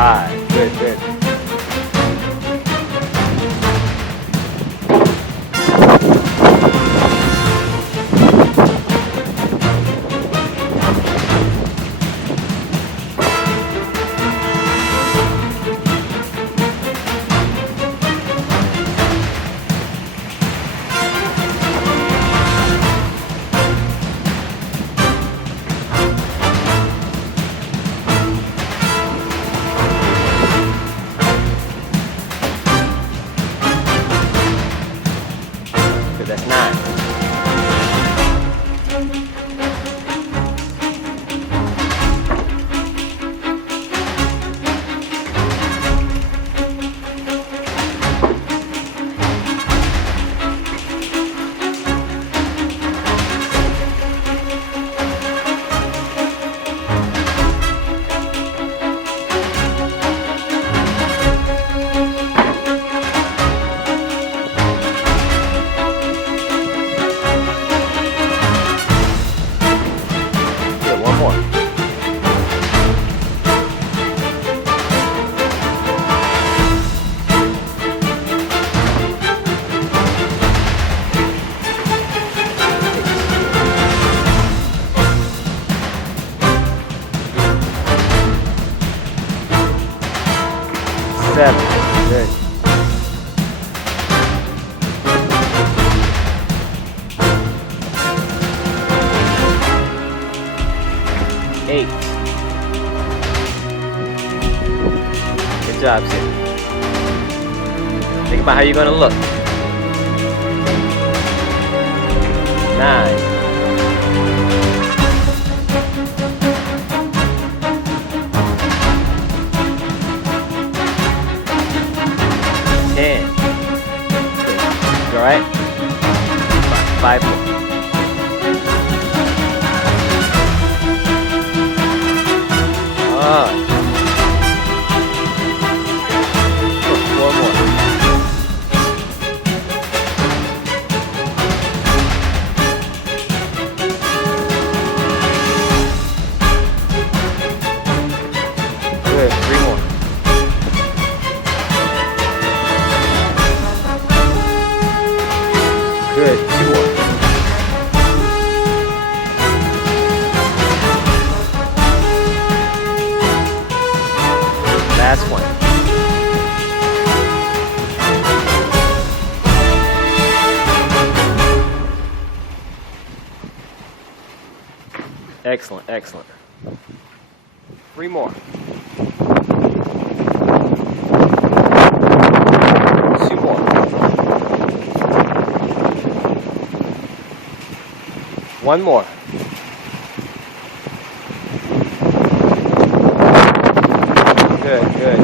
5. Good, good. Good, that's 9. Good, one more. Seven. Good. 8. Good job, Sid. Think about how you're gonna look. 9. 10. You alright? 5 more. One more. Good, 3 more. Good, 2 more. Last one. Excellent, excellent. 3 more. 2 more. One more. Good, good.